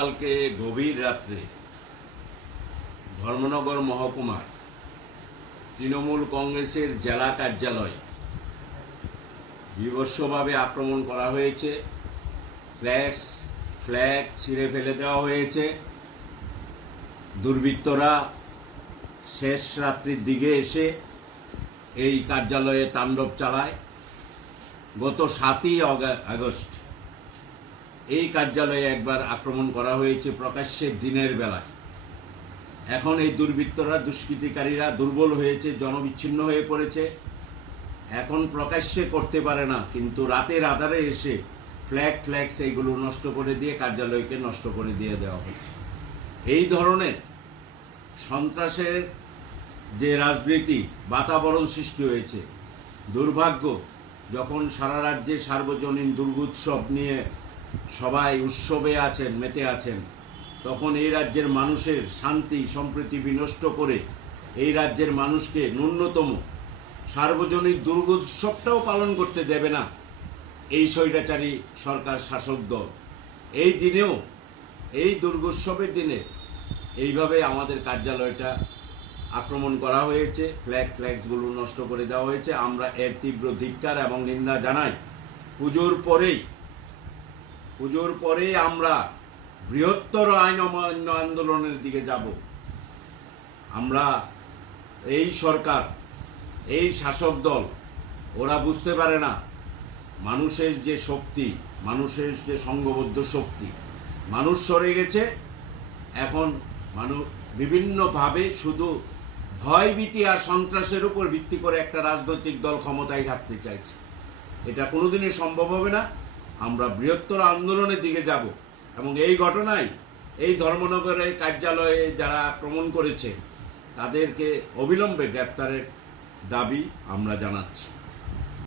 গতকালকে গভীর রাত্রে ধর্মনগর মহকুমায় তৃণমূল কংগ্রেসের জেলা কার্যালয় বীভৎসভাবে আক্রমণ করা হয়েছে। ফ্ল্যাগ ছিঁড়ে ফেলে দেওয়া হয়েছে। দুর্বৃত্তরা শেষ রাত্রির দিকে এসে এই কার্যালয়ে তাণ্ডব চালায়। গত 7ই আগস্ট এই কার্যালয়ে একবার আক্রমণ করা হয়েছে প্রকাশ্যে দিনের বেলায়। এখন এই দুর্বৃত্তরা, দুষ্কৃতিকারীরা দুর্বল হয়েছে, জনবিচ্ছিন্ন হয়ে পড়েছে। এখন প্রকাশ্যে করতে পারে না, কিন্তু রাতের আধারে এসে ফ্ল্যাক্স এইগুলো নষ্ট করে দিয়ে কার্যালয়কে নষ্ট করে দিয়ে দেওয়া হচ্ছে। এই ধরনের সন্ত্রাসের যে রাজনীতি বাতাবরণ সৃষ্টি হয়েছে, দুর্ভাগ্য। যখন সারা রাজ্যে সার্বজনীন দুর্গোৎসব নিয়ে সবাই উৎসবে আছেন, মেতে আছেন, তখন এই রাজ্যের মানুষের শান্তি সম্প্রীতি বিনষ্ট করে এই রাজ্যের মানুষকে ন্যূনতম সার্বজনীন দুর্গোৎসবটাও পালন করতে দেবে না এই স্বৈরাচারী সরকার শাসক দল। এই দিনেও, এই দুর্গোৎসবের দিনে এইভাবে আমাদের কার্যালয়টা আক্রমণ করা হয়েছে, ফ্ল্যাগগুলো নষ্ট করে দেওয়া হয়েছে। আমরা এর তীব্র ধিক্কার এবং নিন্দা জানাই। পুজোর পরেই আমরা বৃহত্তর আইন অমান্য আন্দোলনের দিকে যাব। আমরা এই সরকার, এই শাসক দল, ওরা বুঝতে পারে না মানুষের যে শক্তি, মানুষের যে সংঘবদ্ধ শক্তি, মানুষ সরে গেছে। এখন মানুষ বিভিন্নভাবে শুধু ভয়ভীতি আর সন্ত্রাসের উপর ভিত্তি করে একটা রাজনৈতিক দল ক্ষমতায় থাকতে চাইছে। এটা কোনোদিনই সম্ভব হবে না। আমরা বৃহত্তর আন্দোলনের দিকে যাব এবং এই ঘটনায় এই ধর্মনগরের কার্যালয়ে যারা আক্রমণ করেছে তাদেরকে অবিলম্বে গ্রেপ্তারের দাবি আমরা জানাচ্ছি।